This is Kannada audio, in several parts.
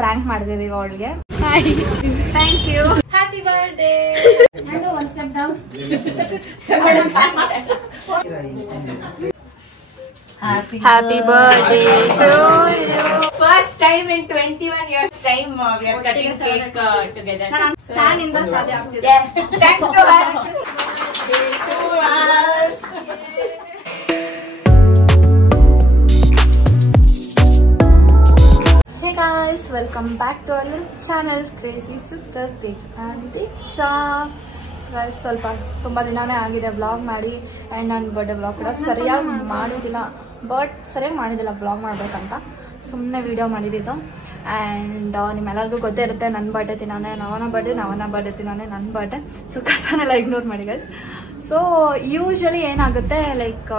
ಪ್ರಾಂಕ್ ಮಾಡಿದೀವಿ ಅವಳಿಗೆ. Thank you. Happy birthday. One step down. Happy birthday to you. First time in 21 years time we are cutting cake together. San inda ಸಾಧ್ಯ ಆಗ್ತಿದೆ. Yeah, thanks to her. To us. Hey guys, welcome back to our little channel Crazy Sisters Teju and Diksha. Guys, ಸ್ವಲ್ಪ ತುಂಬ ದಿನಾನೇ ಆಗಿದೆ ವ್ಲಾಗ್ ಮಾಡಿ ಆ್ಯಂಡ್ ನಾನು ಬರ್ಡೇ ವ್ಲಾಗ್ ಕೂಡ ಸರಿಯಾಗಿ ಮಾಡಿದ್ದಿಲ್ಲ ವ್ಲಾಗ್ ಮಾಡಬೇಕಂತ ಸುಮ್ಮನೆ ವೀಡಿಯೋ ಮಾಡಿದ್ದು. ಆ್ಯಂಡ್ ನಿಮ್ಮೆಲ್ಲರಿಗೂ ಗೊತ್ತೇ ಇರುತ್ತೆ ನನ್ನ ಬರ್ಡೇ ದಿನಾನೇ ನವನ ಬರ್ಡೇ ದಿನಾನೇ ನನ್ನ ಬರ್ಡೇ. ಸೊ ಕಸನೆಲ್ಲ ಇಗ್ನೋರ್ ಮಾಡಿ ಗೈಸ್. ಸೊ ಯೂಶ್ವಲಿ ಏನಾಗುತ್ತೆ ಲೈಕ್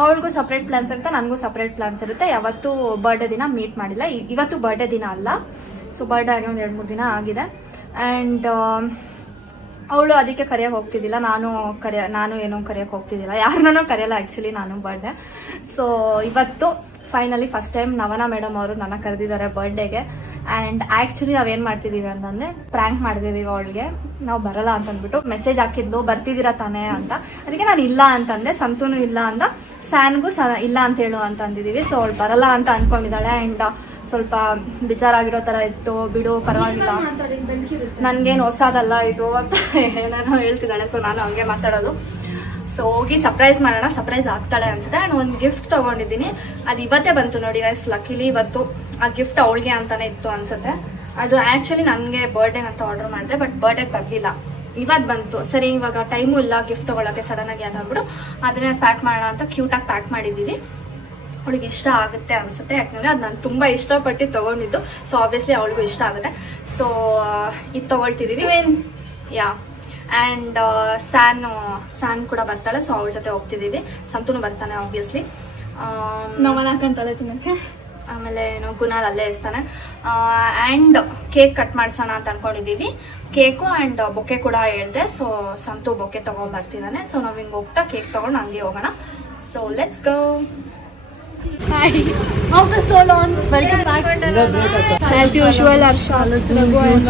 ಅವಳಿಗೂ ಸಪ್ರೇಟ್ ಪ್ಲಾನ್ಸ್ ಇರುತ್ತೆ, ನನಗೂ ಸಪ್ರೇಟ್ ಪ್ಲಾನ್ಸ್ ಇರುತ್ತೆ. ಯಾವತ್ತೂ ಬರ್ಡೇ ದಿನ ಮೀಟ್ ಮಾಡಿಲ್ಲ. ಇವತ್ತು ಬರ್ಡೇ ದಿನ ಅಲ್ಲ, ಸೊ ಬರ್ಡೇ ಆಗಿ ಒಂದು 2-3 ದಿನ ಆಗಿದೆ. ಆ್ಯಂಡ್ ಅವಳು ಅದಕ್ಕೆ ಕರೆಯೋಕೆ ಹೋಗ್ತಿದ್ದಿಲ್ಲ, ನಾನು ಏನೋ ಕರೆಯೋಕೆ ಹೋಗ್ತಿದ್ದಿಲ್ಲ, ಯಾರನ್ನೂ ಕರೆಯಲ್ಲ ಆ್ಯಕ್ಚುಲಿ ನಾನು ಬರ್ಡೇ. ಸೊ ಇವತ್ತು ಫೈನಲಿ ಫಸ್ಟ್ ಟೈಮ್ ನವನ ಮೇಡಮ್ ಅವರು ನನ್ನ ಕರೆದಿದ್ದಾರೆ ಬರ್ಡೇಗೆ. ಆ್ಯಂಡ್ ಆ್ಯಕ್ಚುಲಿ ನಾವೇನು ಮಾಡ್ತಿದ್ದೀವಿ ಅಂತಂದರೆ ಪ್ರ್ಯಾಂಕ್ ಮಾಡಿದ್ದೀವಿ ಅವಳಿಗೆ. ನಾವು ಬರಲ್ಲ ಅಂತಂದ್ಬಿಟ್ಟು ಮೆಸೇಜ್ ಹಾಕಿದ್ಲು ಬರ್ತಿದ್ದೀರಾ ತಾನೇ ಅಂತ. ಅದಕ್ಕೆ ನಾನು ಇಲ್ಲ ಅಂತಂದೆ, ಸಂತೂನು ಇಲ್ಲ ಅಂದ, ಸ್ಯಾನ್ಗೂ ಇಲ್ಲ ಅಂತ ಹೇಳು ಅಂತ ಅಂದಿದ್ದೀವಿ. ಸೊ ಅವಳು ಬರಲ್ಲ ಅಂತ ಅಂದ್ಕೊಂಡಿದ್ದಾಳೆ. ಆ್ಯಂಡ್ ಸ್ವಲ್ಪ ಬೇಜಾರಾಗಿರೋ ಥರ ಇತ್ತು, ಬಿಡು ಪರವಾಗಿಲ್ಲ, ನನಗೇನು ಹೊಸದಲ್ಲ ಇದು ಅಂತ ಏನೇನೋ ಹೇಳ್ತಿದ್ದಾಳೆ. ಸೊ ನಾನು ಹಂಗೆ ಮಾತಾಡೋದು. ಸೊ ಹೋಗಿ ಸರ್ಪ್ರೈಸ್ ಮಾಡೋಣ, ಸರ್ಪ್ರೈಸ್ ಆಗ್ತಾಳೆ ಅನ್ಸುತ್ತೆ. ನಾನು ಒಂದು ಗಿಫ್ಟ್ ತೊಗೊಂಡಿದ್ದೀನಿ, ಅದು ಇವತ್ತೇ ಬಂತು ನೋಡಿ ಗೈಸ್. ಲಕ್ಕಿಲಿ ಇವತ್ತು ಆ ಗಿಫ್ಟ್ ಅವಳಿಗೆ ಅಂತಾನೆ ಇತ್ತು ಅನ್ಸುತ್ತೆ. ಅದು ಆ್ಯಕ್ಚುಲಿ ನನಗೆ ಬರ್ಡೇಗೆ ಅಂತ ಆರ್ಡರ್ ಮಾಡಿದೆ, ಬಟ್ ಬರ್ಡೇಗೆ ಬರಲಿಲ್ಲ, ಇವತ್ತು ಬಂತು. ಸರಿ ಇವಾಗ ಟೈಮು ಇಲ್ಲ ಗಿಫ್ಟ್ ತೊಗೊಳಕ್ಕೆ ಸಡನ್ನಾಗಿ ಅಂತ ಅಂದ್ಬಿಟ್ಟು ಅದನ್ನೇ ಪ್ಯಾಕ್ ಮಾಡೋಣ ಅಂತ ಕ್ಯೂಟಾಗಿ ಪ್ಯಾಕ್ ಮಾಡಿದ್ದೀವಿ. ಅವಳಿಗೆ ಇಷ್ಟ ಆಗುತ್ತೆ ಅನ್ಸುತ್ತೆ, ಯಾಕಂದರೆ ಅದು ನಾನು ತುಂಬ ಇಷ್ಟಪಟ್ಟು ತೊಗೊಂಡಿದ್ದು. ಸೊ ಆಬ್ವಿಯಸ್ಲಿ ಅವಳಿಗೂ ಇಷ್ಟ ಆಗುತ್ತೆ. ಸೊ ಇದು ತೊಗೊಳ್ತಿದ್ದೀವಿ. ಯಾ ಆ್ಯಂಡ್ ಸ್ಯಾನ್ ಕೂಡ ಬರ್ತಾಳೆ, ಸೊ ಅವಳ ಜೊತೆ ಹೋಗ್ತಿದ್ದೀವಿ. ಸಂತೂನು ಬರ್ತಾನೆ ಆಬ್ವಿಯಸ್ಲಿ. ನಮ್ಮನ್ನ ಹಾಕೊಂತಾಳೆ ತಿನ್ನಕ್ಕೆ. ಆಮೇಲೆ ಗುಣಾಲ್ ಅಲ್ಲೇ ಇರ್ತಾನೆ. ಆ್ಯಂಡ್ ಕೇಕ್ ಕಟ್ ಮಾಡ್ಸೋಣ ಅಂತ ಅನ್ಕೊಂಡಿದ್ದೀವಿ. ಕೇಕು ಆ್ಯಂಡ್ ಬೊಕ್ಕೆ ಕೂಡ ಹೇಳಿದೆ. ಸೊ ಸಂತು ಬೊಕ್ಕೆ ತೊಗೊಂಡು ಬರ್ತಿದ್ದಾನೆ. ಸೊ ನಾವು ಹಿಂಗೆ ಹೋಗ್ತಾ ಕೇಕ್ ತೊಗೊಂಡು ಹಂಗೆ ಹೋಗೋಣ. So let's go. Hi. After so long, welcome back. As usual, our Charlotte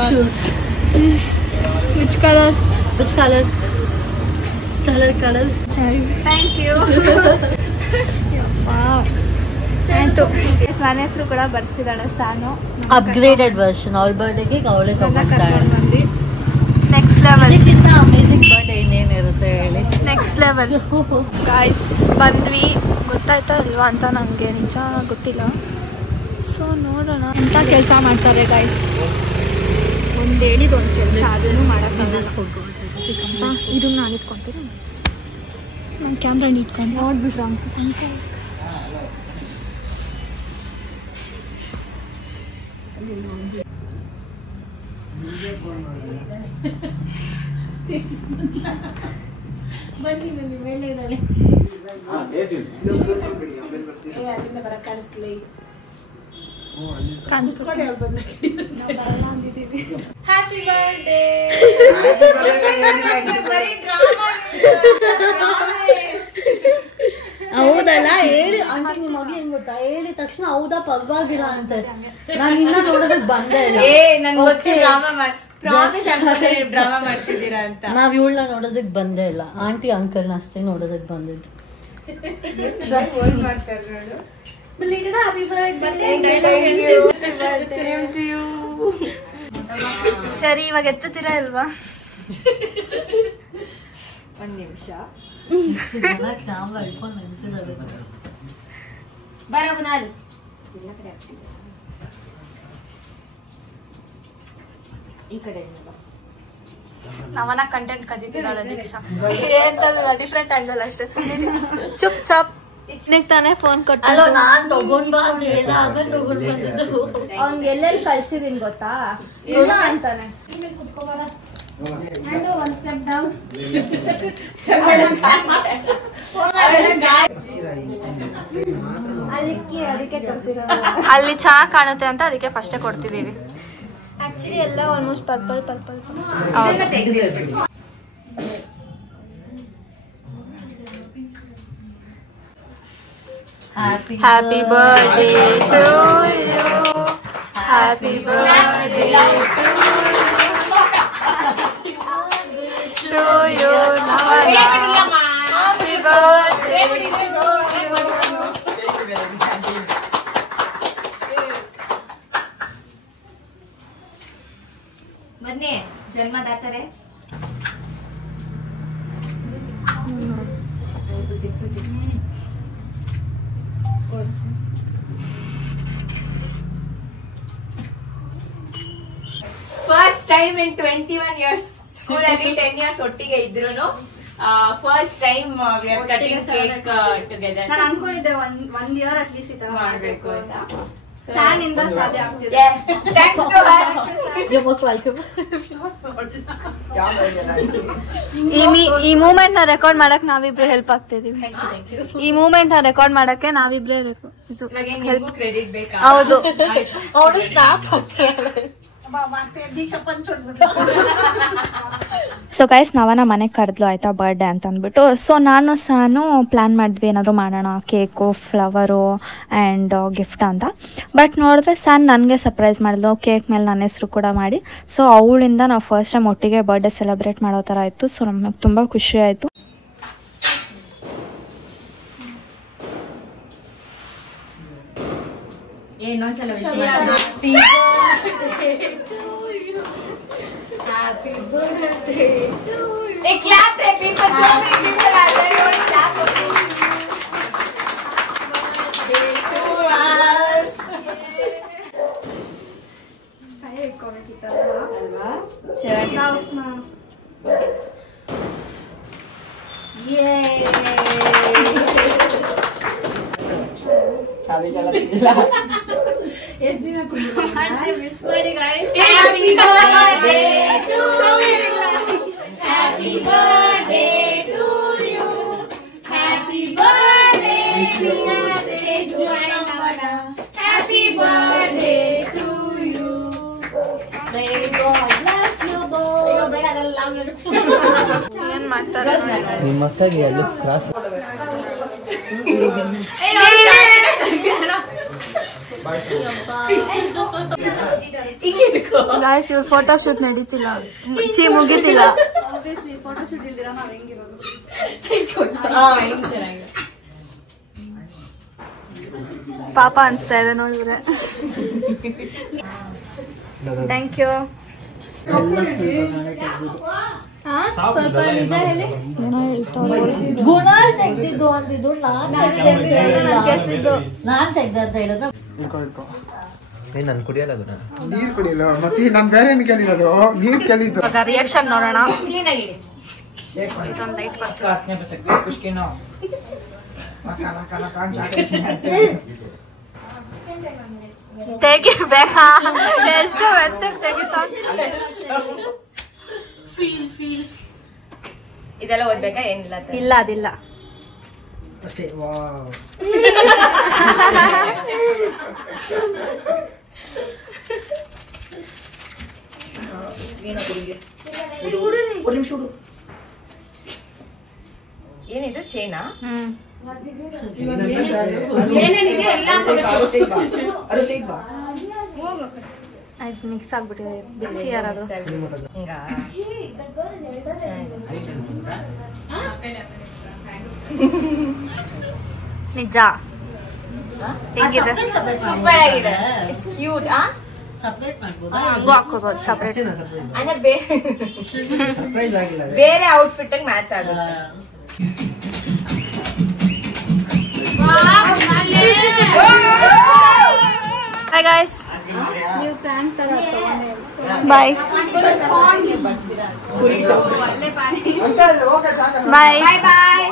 shoes. Which color? Which color? Color. Cherry. Thank you. ನನ್ನ ಹೆಸರು ಕೂಡ ಬರ್ಸಿದ್ದಾಳೆ ಸ್ಯಾನು. Upgraded version. All birthday cake ಅವಳೇ ತಗೊಂಡ್ಬಂದು. Next level. ಇದಕ್ಕಿಂತ ಅಮೇಜಿಂಗ್ ಬರ್ಡೇ ಇನ್ನೇನಿರುತ್ತೆ ಹೇಳಿ. Next level guys. ಬಂದ್ವಿ, ಗೊತ್ತಾಯ್ತಾ ಇಲ್ವಾ ಅಂತ ನನಗೆ ನಿಜ ಗೊತ್ತಿಲ್ಲ. ಸೊ ನೋಡೋಣ ಅಂತ ಕೆಲಸ ಮಾಡ್ತಾರೆ ಗಾಯ್ಸ್. ಒಂದು ಹೇಳಿದ ಒಂದು ಕೆಲಸ ಅದನ್ನು ಮಾಡೋಕ್ಕಾಗಲ್ಲ. ಇದನ್ನ ನಾನು ಇಟ್ಕೊಳ್ತೀನಿ, ನಾನು ಕ್ಯಾಮ್ರಾ ಇಟ್ಕೊಂಡು ನೋಡ್ಬಿಟ್ರೆ ಅಂತ. ಬನ್ನಿ ಮೇಲೆ ಇದ್ದಾಳೆ. ಅಲ್ಲಿಂದ ಬರ ಕಾಣಿಸ್ಲಿ. ಕಾಣಿಸ್ಬಿಟ್ಟು ಹ್ಯಾಪಿ ಬರ್ಡೇ. ಹೌದಲ್ಲ ಹೇಳಿ ಆಂಟಿ ನಿಮ್ಮ ಮಗ ಹೆಂಗ್ ಗೊತ್ತಾ, ಹೇಳಿದ ತಕ್ಷಣ ಹೌದಾ ಪರವಾಗಿಲ್ಲ ಅಂತ. ನಾನು ಇನ್ನ ನೋಡೋದಕ್ ಬಂದೇ ಇಲ್ಲ. ಡ್ರಾಮಾ ಮಾಡ್ತಿದ್ದೀರಾ ಅಂತ ನಾವ್ ಇವಳನ್ನ ನೋಡೋದಕ್ ಬಂದೇ ಇಲ್ಲ. ಆಂಟಿ ಅಂಕಲ್ನ ಅಷ್ಟೇ ನೋಡೋದಕ್ ಬಂದಿದ್ದು. ಸರಿ ಇವಾಗ ಎತ್ತುತ್ತೀರಾ ಇಲ್ವಾ? ಒಂದ್ ನಿಮಿಷ ಈ ಕಡೆ ನಮ್ಮನ ಕಂಟೆಂಟ್ ಕದೀತಿದ್ದಾಳೆ ದೀಕ್ಷಾ. ಏನಿಲ್ಲ, ಡಿಫ್ರೆಂಟ್ ಆಂಗಲ್ ಅಷ್ಟೇ. ಚುಪ್ ಚಾಪ್ ತಾನೇ ಫೋನ್ ಕೊಟ್ಟು ನಾನ್ ತಗೊಂಡ್ ಬಾ ಅಂತ ಹೇಳ್ದ, ಆಮೇಲೆ ತಗೊಂಡ್ ಬಂದಿದ್ದು. ಅವ್ನ್ಗೆ ಎಲ್ಲೆಲ್ಲಿ ಕಳ್ಸಿದೀನಿ ಗೊತ್ತಾ, ಇಲ್ಲ ಅಂತಾನೆ. ಅಲ್ಲಿ ಚೆನ್ನಾಗಿ ಕಾಣುತ್ತೆ ಅಂತ ಅದಕ್ಕೆ ಫಸ್ಟೇ ಕೊಡ್ತಿದೀವಿ. ಆಕ್ಚುಲಿ ಎಲ್ಲ almost purple. Happy birthday to you. Happy birthday to you, Navana. Happy birthday to you. ಬನ್ನಿ ಜನ್ಮದಾತರೆ. ಫಸ್ಟ್ ಟೈಮ್ ಇನ್ 21 years ಸ್ಕೂಲಲ್ಲಿ 10 years ಒಟ್ಟಿಗೆ ಇದ್ರು. First time we are cutting cake together. ನಾನು ಅನ್ಕೊಂಡಿದ್ದೆ ಒಂದ್ ಇಯರ್ ಅಟ್ ಲೀಸ್ಟ್ ಈ ತರ ಮಾಡ್ಬೇಕು ಅಂತ. ಸ್ಯಾನ್ ಇಂದ ಸಾಧ್ಯ ಆಗ್ತಿದೆ. Thanks to her. You're most welcome. ಈ ಮೂಮೆಂಟ್ ನ ರೆಕಾರ್ಡ್ ಮಾಡಕ್ ನಾವಿಬ್ರು ಹೆಲ್ಪ್ ಆಗ್ತಿದೀವಿ. ಈ ಮೂಮೆಂಟ್ ನ ರೆಕಾರ್ಡ್ ಮಾಡಕ್ಕೆ ನಾವಿಬ್ರೆ ಹೆಲ್ಪ್ ಕ್ರೆಡಿಟ್ ಬೇಕಾ? ಹೌದು. ಅವಳು ಸ್ನಾಪ್ ಹಾಕ್ತಾಳೆ. ಸೊ ಗೈಸ್ ನವನ ಮನೆಗೆ ಕರೆದ್ಲು ಆಯ್ತಾ ಬರ್ಡೇ ಅಂತ ಅಂದ್ಬಿಟ್ಟು. ಸೊ ನಾನು ಸಾನು ಪ್ಲ್ಯಾನ್ ಮಾಡಿದ್ವಿ ಏನಾದರೂ ಮಾಡೋಣ, ಕೇಕು, ಫ್ಲವರು ಆ್ಯಂಡ್ ಗಿಫ್ಟ್ ಅಂತ. ಬಟ್ ನೋಡಿದ್ರೆ ಸಾನ್ ನನಗೆ ಸರ್ಪ್ರೈಸ್ ಮಾಡಿದ್ಲು, ಕೇಕ್ ಮೇಲೆ ನನ್ನ ಹೆಸರು ಕೂಡ ಮಾಡಿ. ಸೊ ಅವಳಿಂದ ನಾವು ಫಸ್ಟ್ ಟೈಮ್ ಒಟ್ಟಿಗೆ ಬರ್ಡೇ ಸೆಲೆಬ್ರೇಟ್ ಮಾಡೋ ಥರ ಆಯಿತು. ಸೊ ನಮಗೆ ತುಂಬ ಖುಷಿ ಆಯಿತು. ಇನ್ನೊಂದ್ಸಲ Happy birthday to you. Hey, clap, people. So many people are there. You want to clap for me? To us. Yes, Dina. Wish ಮಾಡಿ guys. Happy birthday to you. Happy birthday to you. Happy birthday to Navana. Happy birthday to you. May God bless you both. ಏನ್ ಮಾಡ್ತಾರೆ ನಿಮ್ಮ ಅಕ್ಕಗೆ ಅಲ್ಲಿ ಕ್ರಾಸ್ ಗಾಯ್ಸ್ ಇವ್ರ ಫೋಟೋ ಶೂಟ್ ನಡೀತಿಲ್ಲ, ಮುಗಿತಿಲ್ಲ. ಪಾಪ ಅನ್ಸ್ತಾ ಇದೆ ನೋಡಿದ್ರೆ. Thank you. ಸ್ವಲ್ಪ ನಿಜ ಹೇಳಿ. ಏನೋ ಹೇಳ್ತಾವ್ರೆ. ಗುಣ ತೆಗ್ದಿದ್ದು ಅಂದಿದ್ದು ನಾನ್ ತೆಗ್ದ ಅಂತ ಹೇಳೋದು. ನಾನು ಕುಡಿಯಲ್ಲ ಗುಣ. ನೀರು ಕುಡಿಯಲ್ಲ ಮತ್ತೆ ನಾನು ಬೇರೆ ಏನು ಕೇಳಿರೋದು, ನೀರು ಕೇಳಿದ್ದು. ಇವಾಗ ರಿಯಾಕ್ಷನ್ ನೋಡೋಣ. ಕ್ಲೀನ್ ಆಗಿಡಿ. ಇದೊಂದು ಲೈಟ್ ಬರ್ತು. ತೆಗಿಬೇಕಾ? ಎಷ್ಟು ಮೆತ್ತಗೆ ತೆಗಿತಾ. ಫೀಲ್ ಇದೆಲ್ಲ ಓದ್ಬೇಕಾ? ಏನಿಲ್ಲ ಇಲ್ಲ ಅದಿಲ್ಲ. ಅಷ್ಟೇ. ವಾವ್. ಏನಿದು ಚೈನಾ? ಆಯ್ತು, ಮಿಕ್ಸ್ ಆಗ್ಬಿಟ್ಟಿದೆ. ಬಿಚ್ಚಿ ಯಾರಾದ್ರು ಹಿಂಗ ನಿಜ ಹೆಂಗಿದೆ? ಸೂಪರ್ ಆಗಿದೆ. It's cute. ಸಪ್ರೇಟ್ ಮಾಡ್ಬೋದು. ಹಂಗೂ ಹಾಕೋಬಹುದು ಸಪ್ರೇಟ್. ಅಂದ್ರೆ ಸರ್ಪ್ರೈಸ್ ಆಗಿಲ್ಲ. ಬೇರೆ ಔಟ್ಫಿಟ್ ಮ್ಯಾಚ್ ಆಗುತ್ತೆ. Hi guys. ನೀವು ಪ್ರಾಂಕ್ ತರ ಬಾಯ್ ಬಾಯ್. ಬಾಯ್ ಬಾಯ್.